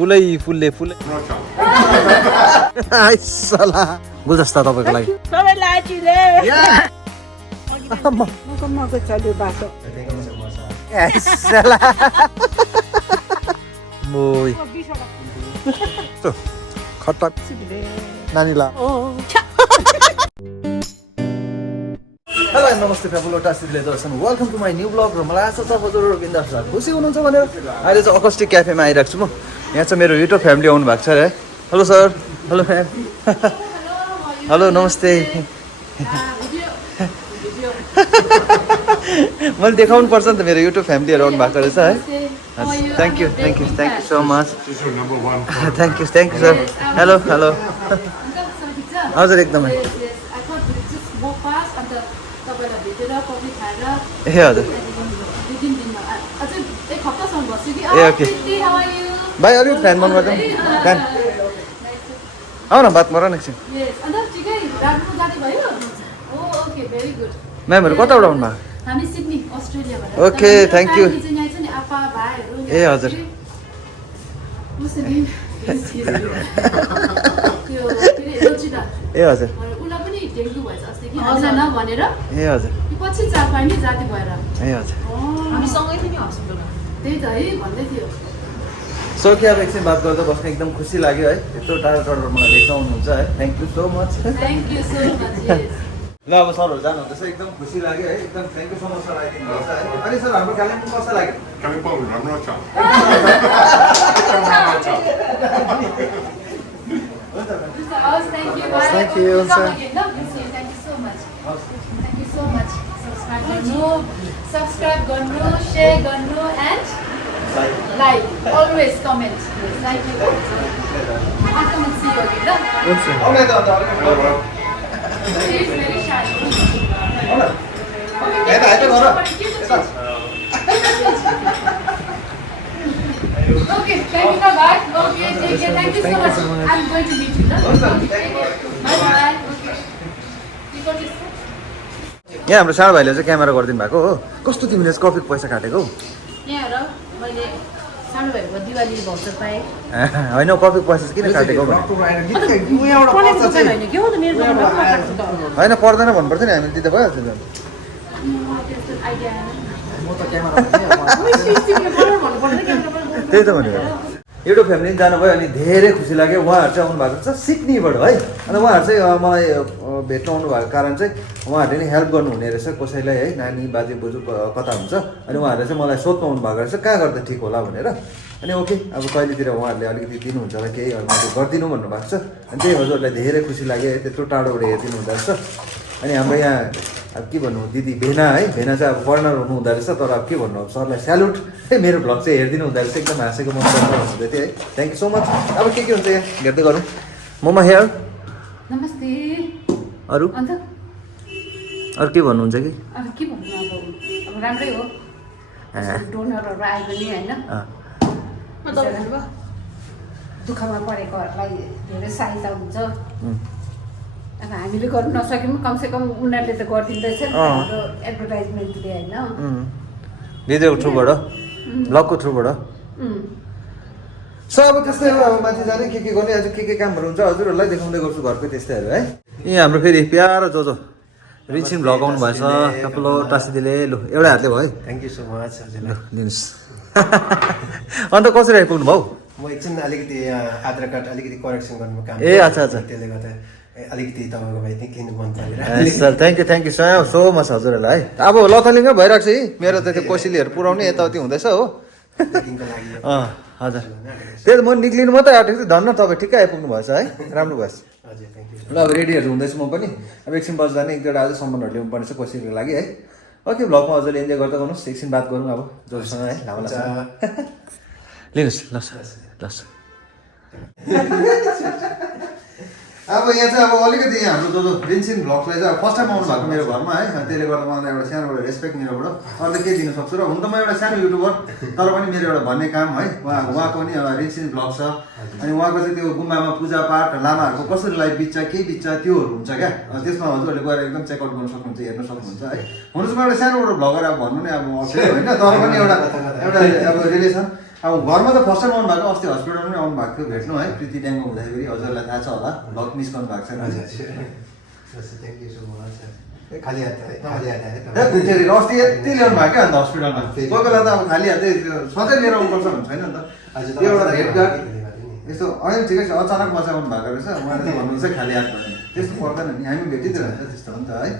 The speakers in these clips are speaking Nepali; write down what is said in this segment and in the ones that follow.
फुलले सला गुलदस्ता तपाईँको लागि खट्टा नानीलाई हेलो नमस्ते फ्याबुलोटा सिधले दर्शन welcome to my new blog र मलाई आशा छ हजुरहरू बिन्दास छ खुसी हुनुहुन्छ भनेर अहिले चाहिँ अकस्टिक क्याफेमा आइरहेको छु म यहाँ चाहिँ मेरो युट्युब फ्यामिली आउनु भएको छ अरे hello sir hello fam hello नमस्ते मैले देखाउनु पर्छ नि त मेरो युट्युब फ्यामिलीहरू आउनु भएको रहेछ है thank you so much thank you sir hello हजुर एकदमै ए हजुर ए ओके भाइ अलिक फ्यान बन्द गर्दा फ्यान आऊ न बात गर न एकछिन म्यामहरू कताबाट आउनु भएको ओके थ्याङ्क यू ए हजुर ए हजुर ए हजुर पछि जापानी जाति भएर ए हजुर हामी सँगै थियौँ नि हस्पिटलमा त्यही त है भन्दै थियो सो कि अब एकछिन बात गर्दा बस्न एकदम खुसी लाग्यो है यत्रो टाढो मलाई देखाउनुहुन्छ है थ्याङ्क यू सो मच ल अब सरहरू जानुहुँदैछ एकदम खुसी लाग्यो है एकदम thank you so much sir आइदिनु भएको छ है अनि सर हाम्रो कालिम्पोङ कस्तो लाग्यो कालिम्पोङ राम्रो छ Thank you so much. Subscribe garnu, share garnu and like. Always comment. Thank you. I come and see you again. She is very shy. Okay, thank you, bye. Okay, take care. Thank you so much. I'm going to meet you. Bye. यहाँ हाम्रो सानो भाइले चाहिँ क्यामेरा गरिदिनु भएको हो कस्तो तिमीले चाहिँ कफीको पैसा काटेको हौ यहाँ र मैले सानो भाइको दिवाली भाउचर पाएँ होइन कफीको पैसा चाहिँ किन काटेको होइन पर्दैन भन्नुपर्छ नि हामीले दिँदा भइहाल्छ त्यही त भनेको युट्युब फ्यामिली जानुभयो अनि धेरै खुसी लाग्यो उहाँहरू चाहिँ आउनु भएको छ सिक्नेबाट है अन्त उहाँहरू चाहिँ मलाई भेट्न आउनु भएको कारण चाहिँ उहाँहरूले नि हेल्प गर्नुहुने रहेछ कसैलाई है नानी बाजे बोजू कता हुन्छ अनि उहाँहरूले चाहिँ मलाई सोध्नु आउनु भएको रहेछ कहाँ गर्दा ठिक होला भनेर अनि ओके अब कहिलेतिर उहाँहरूले अलिकति दिनुहुन्छ होला केही मैले गरिदिनु भन्नुभएको छ अनि त्यही हजुरलाई धेरै खुसी लाग्यो है त्यत्रो टाढोबाट हेरिदिनु हुँदो रहेछ अनि हाम्रो यहाँ अब के भन्नु दिदी भेना है भेना चाहिँ अब फरेनर हुनुहुँदो रहेछ तर अब के भन्नु अब सरलाई स्यालुट है मेरो भ्लग चाहिँ हेरिदिनु हुँदो रहेछ एकदम हाँसेको मन पर्छ भन्नुहुँदै थियो है थ्याङ्क यू सो मच अब के हुन्छ यहाँ हेर्दै गरौँ मोमा हेयर नमस्ते अरू के भन्नुहुन्छ कि अब के भन्नु अब राम्रै हो डोनरहरू आयो पनि होइन दुःखमा परेकोहरूलाई धेरै सहायता हुन्छ अब हामीले गर्नु नसके पनि कमसेकम उनीहरूले त गरिदिँदैछ हाम्रो एडभर्टाइजमेन्टले होइन भिडियोको थ्रुबाट ब्लगको थ्रुबाट सो अब त्यस्तै हो अब माथि जाने के गर्ने आज के कामहरू हुन्छ हजुरहरूलाई देखाउँदै गर्छु घरको त्यस्तैहरू है यी हाम्रो फेरि प्यारो जोजो रिचिन भ्लग आउनु भएछ कपालो टाँसिदिले लु एउटा हातले भयो है थ्याङ्क यू सो मच दिनुहोस् अन्त कसरी आइपुग्नु भाउ म एकछिन अलिकति आधार कार्ड अलिकति करेक्सन गर्नु काम ए अच्छा त्यसले गर्दा अलिकति तपाईँको भाइ लिनु मन परेर sir thank you so much हजुरहरूलाई है अब लथलिङ्गै भइरहेको छ है मेरो त त्यो कोसिलीहरू पुऱ्याउने यताउति हुँदैछ हो हजुर त्यही त म निक्लिनु मात्रै आँटेको थिएँ धन्न तपाईँ ठिक्कै आइपुग्नु भएछ है राम्रो भएछ ल अब रेडीहरू हुँदैछु म पनि अब एकछिन बस्दा नै एक दुईवटा अझै सामानहरू ल्याउनु पर्नेछ कोसिलीको लागि है ओके भ्लगमा हजुरले इन्जोय गर्दै गर्नुहोस् एकछिन बात गरौँ अब जोसँग है लामो लिनुहोस् ल अब यहाँ चाहिँ अब अलिकति हाम्रो जो रिन्सिन भ्लग्सलाई चाहिँ फर्स्ट टाइम आउनु भएको मेरो घरमा है त्यसले गर्दा मलाई एउटा सानोबाट रेस्पेक्ट मेरोबाट अरू के दिन सक्छु र हुन त म एउटा सानो युट्युबर तर पनि मेरो एउटा भन्ने काम है उहाँको पनि रिन्सिन भ्लग छ अनि उहाँको चाहिँ त्यो गुम्बामा पूजापाठ लामाहरूको कसरी लाइफ बित्छ के बित्छ त्योहरू हुन्छ क्या त्यसमा हजुरहरूले गएर एकदम चेकआउट गर्न सक्नुहुन्छ हेर्न सक्नुहुन्छ है हुनु चाहिँ म एउटा सानोबाट भ्लगर अब भन्नु नै अब होइन तर पनि एउटा अब रिलेसन अब घरमा त फर्स्ट टाइम आउनु भएको अस्ति हस्पिटलमा पनि आउनु भएको थियो भेट्नु है प्रीति ड्याङ्गो हुँदाखेरि हजुरलाई थाहा छ होला भ्लग मिस गर्नु भएको छ थ्याङ्क यू सो मच खाली हात खाली हात अस्ति यति ल्याउनु भयो क्या अन्त हस्पिटलमा कोही बेला त अब खाली हातै सधैँ लिएर आउनुपर्छ भन्ने छैन नि त एउटा भेटघाट यस्तो अहिले ठिकै छ अचानक बचाउनु भएको रहेछ उहाँले चाहिँ भन्नुहुन्छ खाली हात भन्ने त्यस्तो पर्दैन नि हामी भेटिँदै रहन्छ त्यस्तो हो नि त है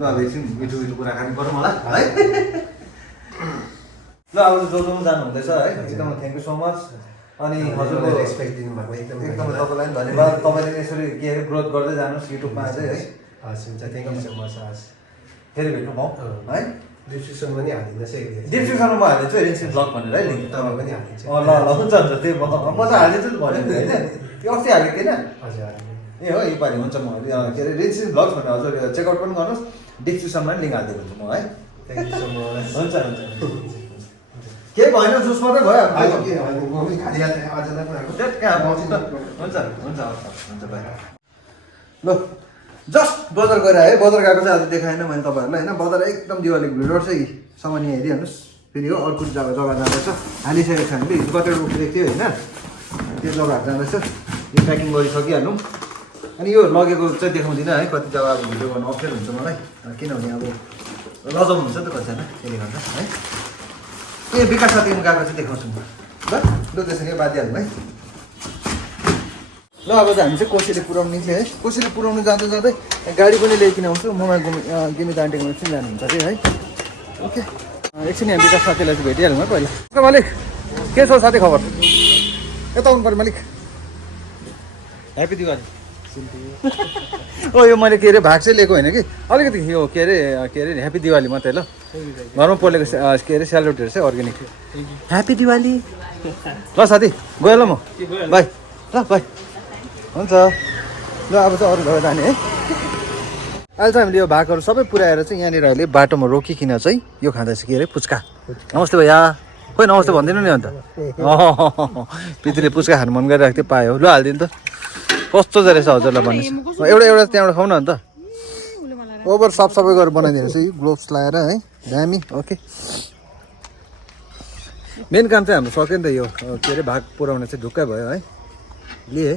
ल अब एकछिन मिठो मिठो कुराकानी गरौँ होला है ल अब जो जो जानु हुँदैछ है एकदम थ्याङ्क यू सो मच अनि हजुरको रेस्पेक्ट दिनुभएको एकदमै तपाईँलाई पनि धन्यवाद तपाईँले यसरी के अरे ग्रोथ गर्दै जानुहोस् युट्युबमा चाहिँ है हस् हुन्छ थ्याङ्क यू सो मच हस् फेरि भेट्नु पाउँ है डिस्क्रिप्सनमा पनि हालिदिनुहोस् है डिस्क्रिप्सनमा म हालिदिन्छु रेन्सी ब्लग भनेर है लिङ्क तपाईँ पनि हालिदिन्छु ल ल हुन्छ हुन्छ त्यही म त हालिदिन्छु नि भनेको होइन त्यो अस्ति हालेको थिएन हजुर ए हो योपालि हुन्छ म के अरे रेन्सी ब्लग्स भनेर हजुर चेकआउट पनि गर्नुहोस् डिस्क्रिप्सनमा पनि लिङ्क हालिदिएको हुन्छु म है थ्याङ्क यू सो मच हुन्छ हुन्छ केही भएन जुस मात्रै भयो खाली हात अझलाई पनि हुन्छ हुन्छ हुन्छ बाई ल जस्ट बजार गएर है बजार गएको चाहिँ आज देखाएन मैले तपाईँहरूलाई होइन बजार एकदम दिवालीको भिड चाहिँ सामान यहाँ हेरिहाल्नुहोस् फेरि हो अर्को जग्गा जाँदैछ हालिसकेको छ हामीले हिजो कतिवटा उठेको थियो होइन त्यो जग्गाहरू जाँदैछ यो प्याकिङ गरिसकिहाल्नु अनि यो लगेको चाहिँ देखाउँदिनँ है कति जग्गा अब भिडियो गर्नु अप्ठ्यारो हुन्छ मलाई किनभने अब लजाउनु हुन्छ नि त कतिजना त्यसले गर्दा है ए विकास साथीमा गएको चाहिँ देखाउँछु म ल त्यसो भने बाँधिहाल्नु है ल अब चाहिँ हामी चाहिँ कोसेली पुऱ्याउनु निक्ल्यो है कोसेली पुऱ्याउनु जाँदै जाँदै गाडी पनि ल्याइकन आउँछु ममा गिमित आन्टीको एकछिन जानुहुन्छ अरे है ओके एकछिन यहाँ विकास साथीलाई चाहिँ भेटिहाल्नु है पहिला मालिक के छ साथी खबर यता आउनु पऱ्यो मालिक ह्याप्पी दिवाली ओ यो मैले के अरे भाग चाहिँ लिएको होइन कि अलिकति यो के अरे ह्याप्पी दिवाली मात्रै ल घरमा पोलेको के अरे सेलिब्रेटहरू चाहिँ अर्ग्यानिक ह्याप्पी दिवाली ल साथी गयो ल म बाई ल बाई हुन्छ ल अब चाहिँ अरू जग्गा जाने है अहिले चाहिँ हामीले यो भागहरू सबै पुऱ्याएर चाहिँ यहाँनिर अहिले बाटोमा रोकिकन चाहिँ यो खाँदैछ के अरे पुच्का नमस्ते भैया खोइ नमस्ते भनिदिनु नि अन्त पितृले पुच्का खानु मन गरिरहेको थियो पायो ल हालिदिनु त कस्तो चाहिँ रहेछ हजुरलाई भन्नुहोस् एउटा त्यहाँबाट खाउँ न अन्त ओभर साफसफाइ गरेर बनाइदिएको छ ग्लोभ्स लगाएर है दामी ओके मेन काम चाहिँ हाम्रो सक्यो नि त यो के अरे भाग पुऱ्याउने चाहिँ ढुक्कै भयो है लिए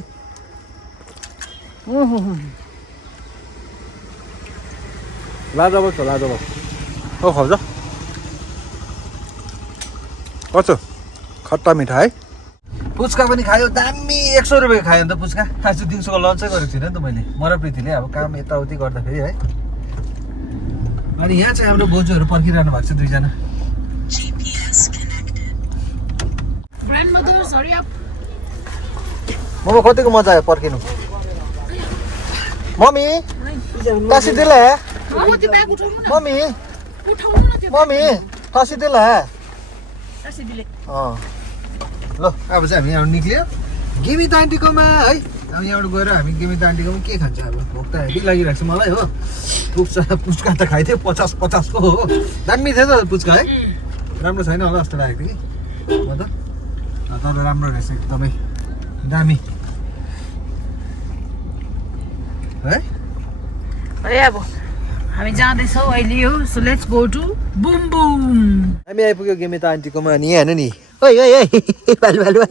लाजवाब छ लाजवाब ओ खाउँछ कस्तो खट्टा मिठा है पुच्का पनि खायो दामी 100 रुपियाँ खायो नि त पुच्का आज दिउँसोको लन्चै गरेको थिइनँ नि त मैले मर प्रीतिले अब काम यताउति गर्दाखेरि है अनि यहाँ चाहिँ हाम्रो बोजूहरू पर्खिरहनु भएको छ दुईजना ममा कतिको मजा आयो पर्खिनु मम्मी टाँसिदिला मम्मी मम्मी टाँसिदिला ल अब चाहिँ हामी यहाँबाट निक्ल्यो गिमित आन्टीकोमा है अब यहाँबाट गएर हामी गिमित आन्टीकोमा के खान्छ अब भोक त हेभी लागिरहेको छ मलाई हो पुच्का त खाइदियो 50-50 को हो दामी थियो त पुच्का है राम्रो छैन होला जस्तो लागेको थियो कि म त तर राम्रो रहेछ एकदमै दामी है अरे अब हामी जाँदैछौँ अहिले हो सो लेट्स गो टु बुम बुम हामी आइपुग्यो गिमित आन्टीकोमा अनि यहाँ हेर्नु नि ओइ ओइ ओइ भालु भालु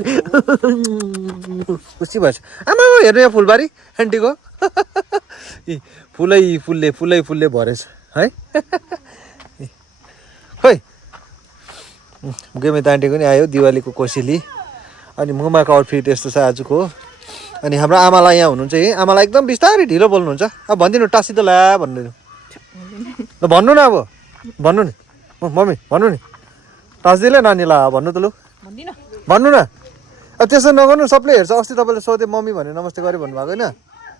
खुसी भएछ आमा हेर्नु यहाँ फुलबारी आन्टीको फुलै फुलले भरेछ है खोइ गिमित आन्टीको नि आयो दिवालीको कोसेली अनि मुमाको आउटफिट यस्तो छ आजको अनि हाम्रो आमालाई यहाँ हुनुहुन्छ है आमालाई एकदम बिस्तारै ढिलो बोल्नुहुन्छ अब भनिदिनु टाँसिदो ला भन्नु ल भन्नु न अब भन्नु नि मम्मी भन्नु नि टाँसिदिले नानीलाई भन्नु त लु भन्नु न अब त्यसो नगर्नु सबले हेर्छ अस्ति तपाईँले सोधे मम्मी भनेर नमस्ते गरे भन्नुभएको होइन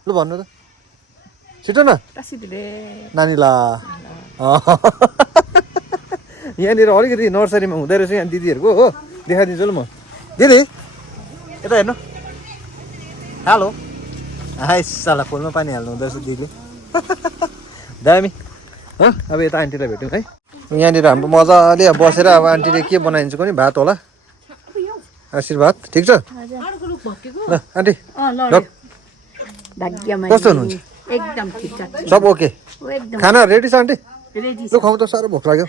लु भन्नु त छिटो न नानीला यहाँनिर अलिकति नर्सरीमा हुँदो रहेछ यहाँ दिदीहरूको हो देखाइदिन्छु ल म दिदी यता हेर्नु हेलो हाई साला फुलमा पानी हाल्नु हुँदो रहेछ दिदीले दामी अब यता आन्टीलाई भेट्यौँ है यहाँनिर हाम्रो मजाले बसेर अब आन्टीले के बनाइदिन्छ नि भात होला आशीर्वाद ठिक छ ल आन्टी कस्तो हुनुहुन्छ एकदम ठिक छ सब ओके खाना रेडी छ आन्टी लु खाउँ त साह्रो भोक लाग्यो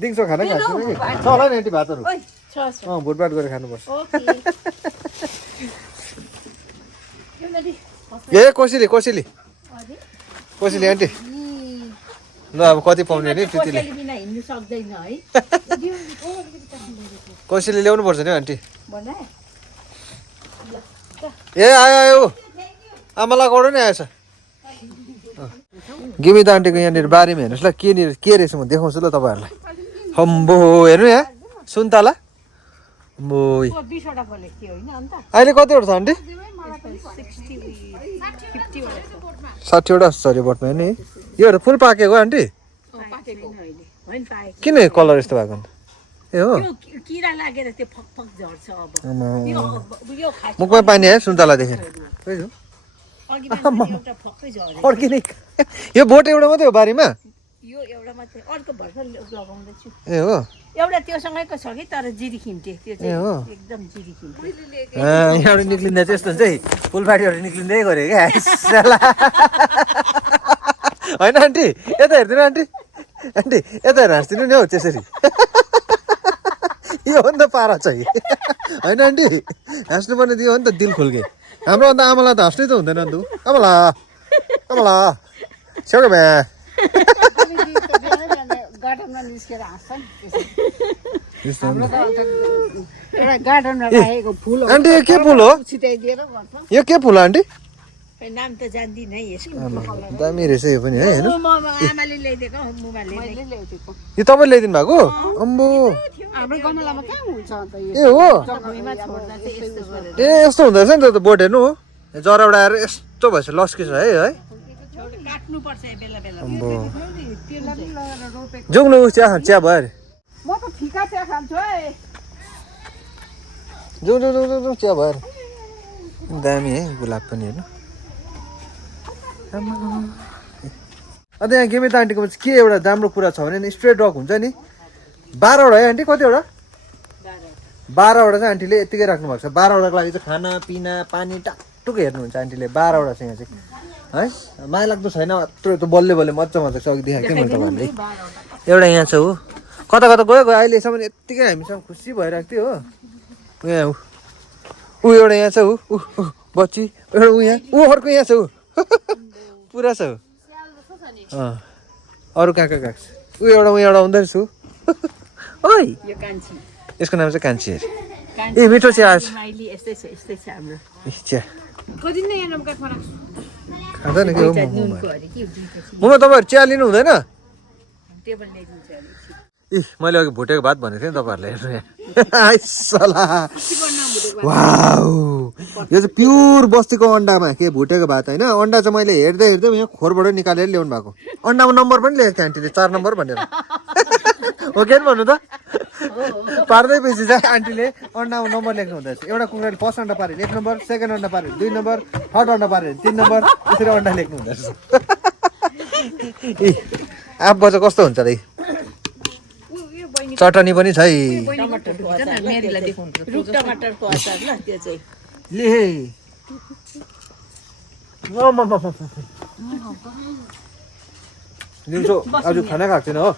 दिउँसो खाना खाएको छैन कि छ होला नि आन्टी भातहरू भुटभाट गरेर खानुपर्छ ए कोसेली कोसेली कोसेली आन्टी ल अब कति पाउने नि त्यतिले कोसेली ल्याउनु पर्छ नि आन्टी ए आयो आयो आमालाई गरौँ नि आएछ गिमिता आन्टीको यहाँनिर बारीमा हेर्नुहोस् ल के रहेछ म देखाउँछु ल तपाईँहरूलाई हम्बो हेर्नु यहाँ सुन्तला अम्बो अहिले कतिवटा छ आन्टी 60वटा छ अरे बोटमा नि यो फुल पाकेको आन्टी किन कलर यस्तो भएको अन्त ए हो मुखमा पानी आयो सुन्तला देखेर अर्ग्यानिक यो बोट एउटा मात्रै हो बारीमा यो एउटा मात्रै अर्को भर्खर लगाउँदैछु ए हो एउटा त्योसँगैको छ कि तर जिरी खिम्टे त्यो चाहिँ एकदम जिरी खिम्टे यहाँबाट निक्लिँदा चाहिँ यस्तो हुन्छ है फुलबारीबाट निक्लिँदै गऱ्यो क्या होइन आन्टी यता हेरिदिनु आन्टी आन्टी यता हेर हाँसिदिनु नि हौ त्यसरी यो हो नि त पारा चाहिँ होइन आन्टी हाँस्नुपर्ने दियो हो नि त दिल खुल्के हाम्रो अन्त आमालाई त हाँस्नै त हुँदैन अन्त आमाला आमाला छेउको भ्या गार्डनमा निस्केर हाँस्छ गार्डनमा फुल आन्टी यो के फुल हो छिटाइदिएर गर्छ यो के फुल आन्टी नाम त जान्दिनँ है यसको दामी रहेछ यो पनि है हेर्नु आमाले ल्याइदिएको मोबाइलले ल्याइदिएको यो तपाईँ ल्याइदिनु भएको अम्बो हाम्रो गमलामा कहाँ हुन्छ अन्त ए हो भुइँमा छोड्दा चाहिँ यस्तो गरेर ए यस्तो हुँदो रहेछ नि त बोट हेर्नु जराबाट आएर यस्तो भएछ लस्की छ है काट्नुपर्छ बेला बेला अम्बो जाउँ न चिया भयो अरे म त फिका चिया खान्छु है जाउँ चिया भयो अरे दामी है गुलाब पनि हेर्नु अन्त यहाँ गेमिता आन्टीको के एउटा राम्रो कुरा छ भने स्ट्रेट डग हुन्छ नि 12वटा है आन्टी कतिवटा 12वटा चाहिँ आन्टीले यत्तिकै राख्नु भएको छ 12वटाको लागि चाहिँ खाना पिना पानी टाकटुकै हेर्नुहुन्छ आन्टीले 12वटा छ यहाँ चाहिँ है माया लाग्दो छैन मात्रै त्यो बल्ले बल्ले मजा छ अघि देखाएको थिएँ मैले तपाईँहरूले एउटा यहाँ छ हो कता कता गयो अहिलेसम्म यत्तिकै हामीसँग खुसी भइरहेको थियो हो यहाँ ऊ एउटा यहाँ छ ऊ बच्ची एउटा ऊ यहाँ ऊ अर्को यहाँ छ ऊ पुरा छ अरू कहाँ कहाँ छ ऊ एउटा आउँदै रहेछु ओइ यसको नाम चाहिँ कान्छी अरे ए मिठो चिया आएछ चिया खाँदैन के हो मोमो तपाईँहरू चिया लिनु हुँदैन ए मैले अघि भुटेको भात भनेको थिएँ नि तपाईँहरूलाई हेर्नु यहाँ वाउ यो चाहिँ प्योर बस्तीको अन्डामा के भुटेको भात होइन अन्डा चाहिँ मैले हेर्दै यहाँ खोरबाट निकालेर ल्याउनु भएको अन्डामा नम्बर पनि लेखेको थियो आन्टीले 4 नम्बर भनेर हो के भन्नु त पार्दै पछि चाहिँ आन्टीले अन्डामा नम्बर लेख्नु हुँदैछ एउटा कुखुराले फर्स्ट अन्डा पाऱ्यो 1 नम्बर सेकेन्ड अन्डा पाऱ्यो 2 नम्बर थर्ड अन्डा पाऱ्यो 3 नम्बर त्यसरी अन्डा लेख्नु हुँदैछ ए आफबाट कस्तो हुन्छ त चटनी पनि छ है दिउँसो आज खाना खाएको छैन हो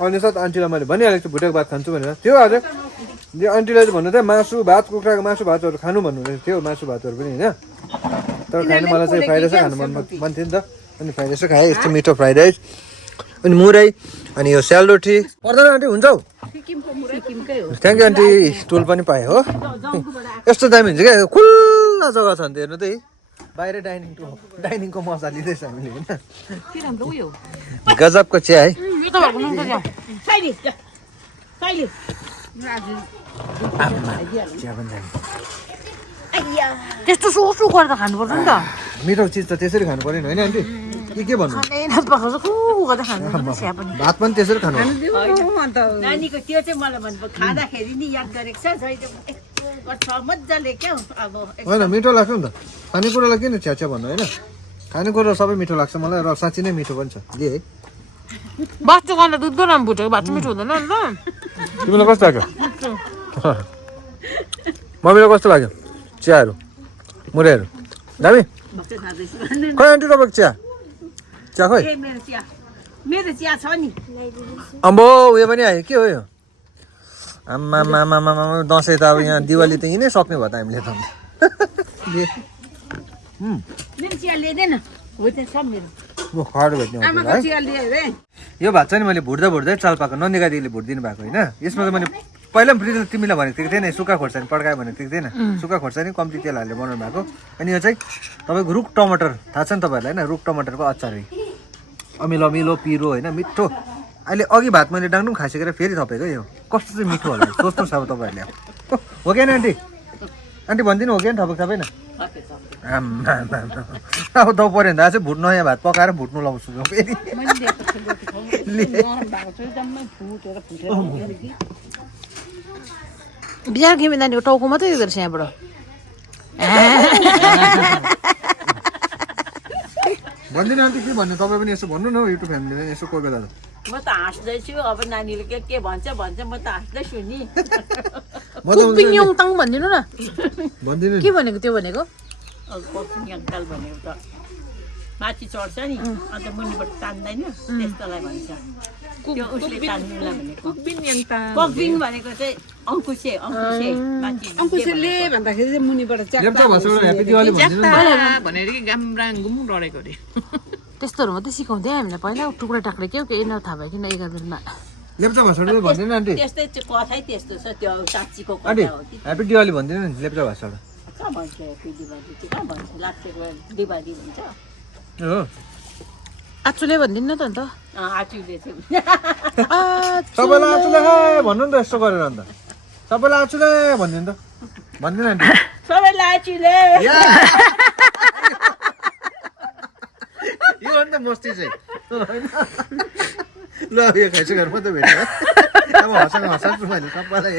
अनि साथ आन्टीलाई मैले भनिहालेको छु भुटेको भात खान्छु भनेर त्यो आज आन्टीलाई चाहिँ भन्नु थियो मासु भात कुखुराको मासु भातहरू खानु भन्नुहुँदै थियो मासु भातहरू पनि होइन तर खानु मलाई चाहिँ फ्राइड राइसै खानु मन थियो नि त अनि फ्राइड राइसै खाएँ यस्तो मिठो फ्राइड राइस अनि मुरै अनि यो सेलरोटी पर्दैन आन्टी हुन्छ हौ थ्याङ्क यू आन्टी टुल पनि पाएँ हो यस्तो दामी हुन्छ क्या खुल्ला जग्गा छ नि त हेर्नु त बाहिर डाइनिङको मजा लिँदैछ हामीले होइन गजबको चिया है त्यस्तो सोसो गरेर खानुपर्छ नि त मिठो चिज त त्यसरी खानु पर्यो नि होइन आन्टी के भन्नु भात पनि त्यसरी खानु नानीको त्यो चाहिँ मलाई भन्नु खाँदाखेरि नि याद गरेको छ मजाले क्या अब होइन मिठो लाग्छ नि त खानेकुरालाई किन छ्याछ्या भन्नु होइन खानेकुरा सबै मिठो लाग्छ मलाई र साँच्ची नै मिठो पनि छ दि है बाँच्नु गर्दा दुध राम्रो भुटेको भात चाहिँ मिठो हुँदैन नि त तिमीलाई कस्तो लाग्यो मम्मीलाई कस्तो लाग्यो चियाहरू मुरैहरू दामी खै आन्टी तपाईँको चिया चिया खै मेरो चिया छ नि अम्बो उयो पनि आयो के हो यो आम्मा दसैँ त अब यहाँ दिवाली त यहीँ नै सक्ने भयो त हामीले त मेरो चिया ल्याइदेन हो त्यो सब मेरो म खड भेट्ने आमाको चिया ल्यायो है यो भात चाहिँ मैले भुट्दै चाल पाएको नन्दिका दिदीले भुटिदिनु भएको होइन यसमा चाहिँ मैले पहिला पनि तिमीलाई भनेको थिएको थिएन सुक्खा खोर्सानी पड्कायो भनेको थिएको थिएन सुक्खा खोर्सानी कम्ती तेल हालेर बनाउनु भएको अनि यो चाहिँ तपाईँको रुख टमाटर थाहा छ नि तपाईँहरूलाई होइन रुख टमाटरको अचार अमिलो अमिलो पिरो होइन मिठो अहिले अघि भात मैले डाङडुङ खाइसकेर फेरि थपेको यो कस्तो चाहिँ मिठो होला सोच्नुहोस् अब तपाईँहरूले हो कि आन्टी आन्टी भनिदिनु हो कि थपेको थपेन अब त पऱ्यो भने त चाहिँ भुट्नु नयाँ भात पकाएर भुट्नु लाउँछु फेरि बिहार घिमी नानीको टाउको मात्रै दिँदो रहेछ यहाँबाट भन्दिनँ आन्टी के भन्नु तपाईँ पनि यसो भन्नु न युट्युब फ्यामिलीले यसो कोही बेला म त हाँस्दैछु अब नानीले के भन्छ म त हाँस्दैछु नि कुपिङयोङताङ भनिदिनु न भन्दिनँ के भनेको त्यो भनेको कोपिङयोङताल भनेको त माथि चढ्छ नि अन्त मुनिबाट तान्दैन त्यस्तोलाई भन्छ त्यो उसले तान्नुलाई भनेको कोपिङ भनेको चाहिँ अङ्कुशे माथि अङ्कुशले भन्दाखेरि चाहिँ मुनिबाट लेप्चा भाषाबाट ह्यापी दिवाली भनिदिनु न भनेर कि गामराङ गुम डरेको अरे त्यस्तोहरू मात्रै सिकाउँथ्यो हामीलाई पहिला टुक्रा टाक्रा के हो केही नथाहा भयो किन 11 दिनमा लेप्चा भाषाबाट भनिदिनु आन्टी त्यस्तै कथै त्यस्तो छ त्यो साँच्चीको आन्टी कथा हो कि ह्यापी दिवाली भनिदिनु नि लेप्चा भाषाबाट कहाँ भन्छ ह्याप्पी दिवाली चाहिँ कहाँ भन्छ लाप्चेको दिवाली भन्छ हो आचुले भनिदिनु न त अन्त आचुले चाहिँ सबैलाई आचुले भन्नु नि त यस्तो गरेर अन्त सबैलाई आचुले भनिदिनु त भन्दिनँ आन्टी सबैलाई आचुले यो हो नि त मस्ती चाहिँ ल यो खाइसकेर मात्रै भेट्यो अब हँसाएको मैले सबैलाई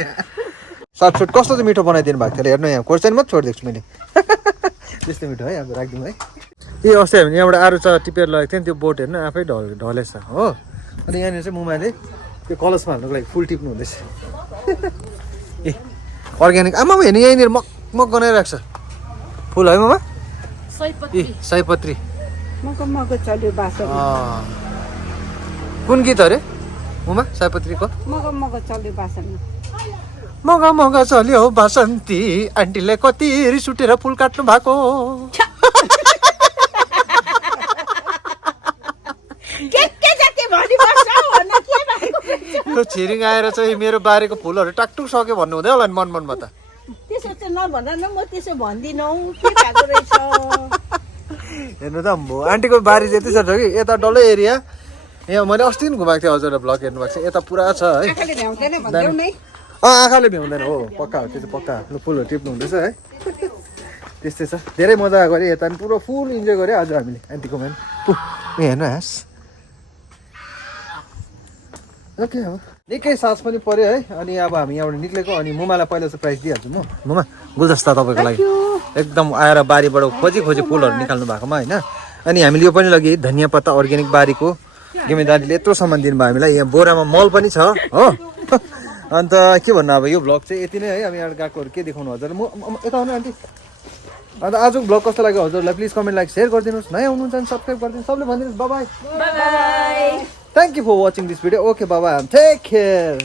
सातसुट कस्तो चाहिँ मिठो बनाइदिनु भएको थियो हेर्नु यहाँ खोर्सानी मात्रै छोडिदिएको छु मैले त्यस्तो मिठो है अब राखिदिउँ है ए अस्ति हामीले यहाँबाट आरुचा टिपेर लगेको थियो नि त्यो बोट हेर्नु आफै ढलेछ हो अनि यहाँनिर चाहिँ मुमाले त्यो कलसमा हाल्नुको लागि फुल टिप्नु हुँदैछ ए अर्ग्यानिक आमा हेर्नु यहीँनिर मग गनाइरहेको छ फुल है मामा ए सयपत्री मको चल्यो बासन कुन गीत अरे मुमा सयपत्रीको मको चल्यो बासन मगा चल्यो बासन्ती आन्टीले कति रिस उठेर फुल काट्नु भएको यो छिरिङ आएर चाहिँ मेरो बारीको फुलहरू टाकटुक सक्यो भन्नु हुँदै होला नि मनमा त त्यसो चाहिँ नभन न म त्यसो भन्दिनँ के भएको रहेछ हेर्नु त अम्बो आन्टीको बारी त्यति छ कि यता डल्लै एरिया यहाँ मैले अस्ति पनि घुमाएको थिएँ हजुरलाई ब्लग हेर्नु भएको छ यता पुरा छ है आँखाले भ्याउँदैन हो पक्का हो त्यो चाहिँ पक्का आफ्नो फुलहरू टिप्नु हुँदैछ है त्यस्तै छ धेरै मजा आएको अरे यता पनि पुरो फुल इन्जोय गऱ्यो आज हामीले आन्टीको पनि हेर्नु हाँस ओके अब निकै सास पनि पऱ्यो है अनि अब हामी यहाँबाट निक्लेको अनि मुमालाई पहिला चाहिँ प्राइज दिइहाल्छु म मुमा गुलदस्ता तपाईँको लागि एकदम आएर बारीबाट खोजी फुलहरू निकाल्नु भएकोमा होइन अनि हामीले यो पनि लगे धनियाँ पत्ता अर्ग्यानिक बारीको जिम्मेदारीले यत्रो सामान दिनुभयो हामीलाई यहाँ बोरामा मल पनि छ हो अन्त के भन्नु अब यो भ्लग चाहिँ यति नै है हामी यहाँ गएकोहरू के देखाउनु हजुर म यता आउनु आन्टी अन्त आजको भ्लग कस्तो लाग्यो हजुरलाई प्लिज कमेन्ट लाइक सेयर गरिदिनुहोस् नयाँ हुनुहुन्छ भने सब्सक्राइब गरिदिनुहोस् सबले भनिदिनुहोस् bye thank you for watching this video okay बाबा टेक केयर